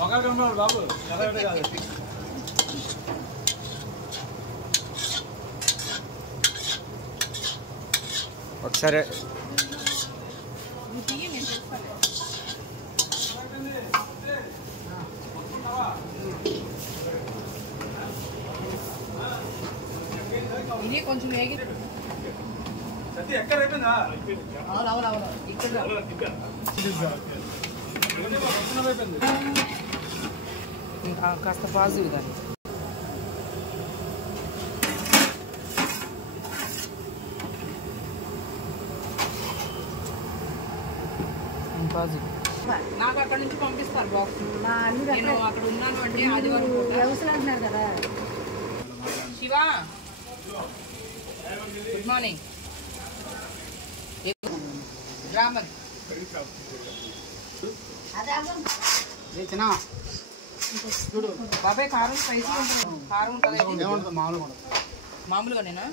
బాబు ఒకసారి ఇది కొంచెం వేగి కాస్త పాజిటివ్ దాన్ని పాజిటివ్ నాకు అక్కడ నుంచి పంపిస్తారు బాక్స్ నేను అక్కడ ఉన్నాను అంటే ఆదివారం వ్యవసాయం అంటున్నారు కదా శివ గుడ్ మార్నింగ్ రామన్ బాబాయ్ కారం స్పైసీ ఉంటుంది కారం ఉంటుంది మామూలుగానేనా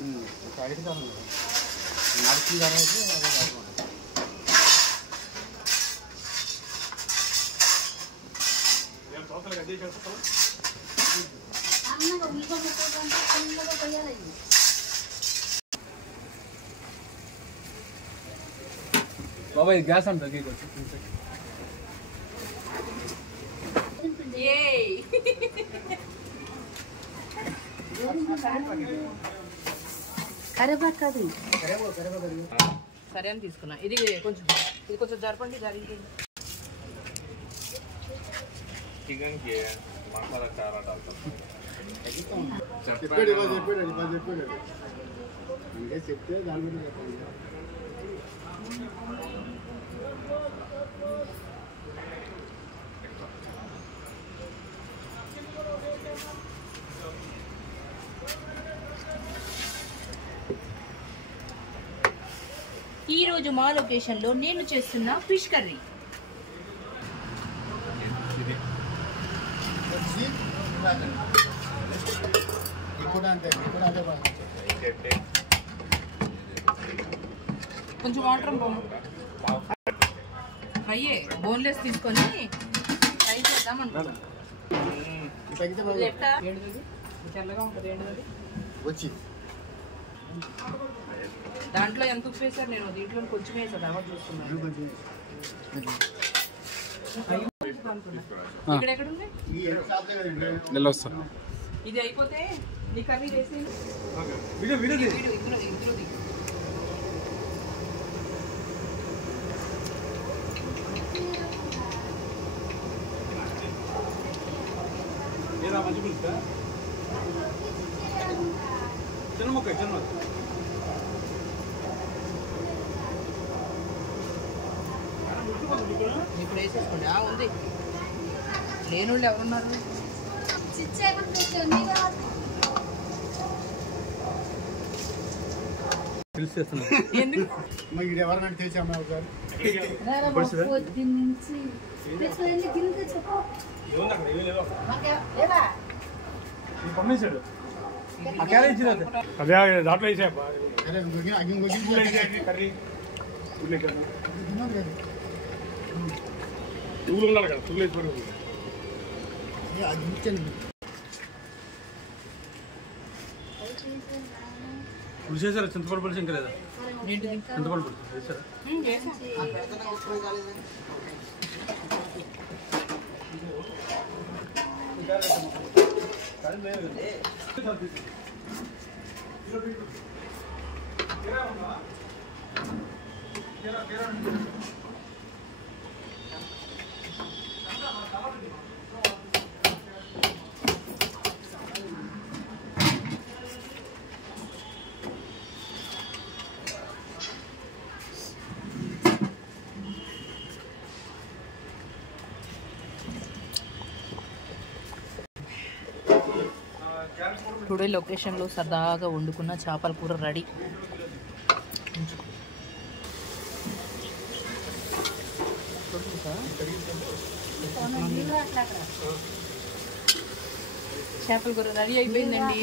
బాబాయ్ గ్యాస్ అంట సరే అని తీసుకున్నా ఇది కొంచెం జరపండి జరిగింది चिकन की है मसाला चारा डालता हूँ ఈ రోజు మా లొకేషన్ లో నేను చేస్తున్న ఫిష్ కర్రీ కొంచెం వాటర్ ఫ్రై బోన్లెస్ తీసుకొని ఫ్రై చేద్దాం అనుకుంటున్నాం చల్లగా ఉంటుంది ఏంటది దాంట్లో ఎంత ఉప్పు వేసారు నేను దీంట్లో కొంచెం వేసా తర్వాత చూస్తున్నాను ఇక్కడ ఎక్కడ ఉంది ఇది అయిపోతే నీ కర్రీ వేసి ఇప్పుడు వేసేసుకోండి ఉంది లేని వాళ్ళు ఎవరున్నారు అదే దాంట్లో వేసా తూలు ఉండాలి కదా తూలు వేసుకొని పులుసు వేసారా చింతపండు పులుసు ఇంకా లేదా చింతపండు పులుసు వేసారా టుడే లొకేషన్లో సరదాగా వండుకున్న చేపల కూర రెడీ. చేపల కూర రెడీ అయిపోయిందండి.